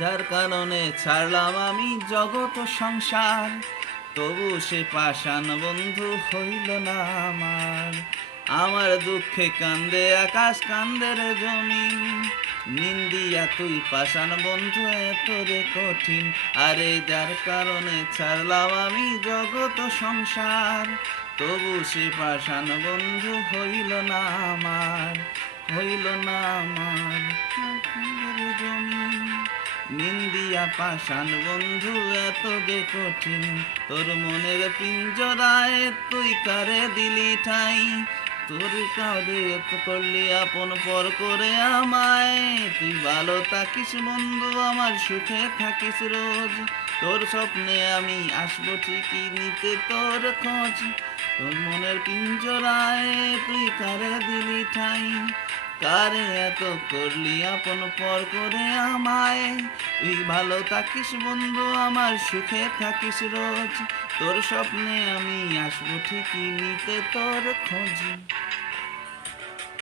যার কারণে ছাড়লাম আমি জগৎ ও সংসার, তবু সে পাষাণ বন্ধু হইল না আমার। আমার দুঃখে কান্দে আকাশ, কান্দে রে জমিন, নিন্দিয়া তুই পাষাণ বন্ধু এত রে কঠিন। আরে যার কারণে ছাড়লাম আমি জগৎ ও সংসার, তবু সে পাষাণ বন্ধু হইল না আমার, হইল না আমার। রে জমিন, নিন্দিয়া পাষাণ বন্ধু এত যে কঠিন, তোর মনের পিঞ্জরায় তুই কারে দিলি ঠাই, তোর কাঁধে এত করলি আপন পর করে আমায়। তুই ভালো থাকিস বন্ধু, আমার সুখে থাকিস রোজ, তোর স্বপ্নে আমি আসবো ঠিকই নিতে তোর খোঁজ। তোর মনের পিঞ্জরায় তুই কারে দিলি ঠাই, কারে এত করলি আপন পর করে আমায়। তুই ভালো থাকিস বন্ধু, আমার সুখে থাকিস রোজ, তোর স্বপ্নে আমি আসবো ঠিকই নিতে তোর খোঁজ।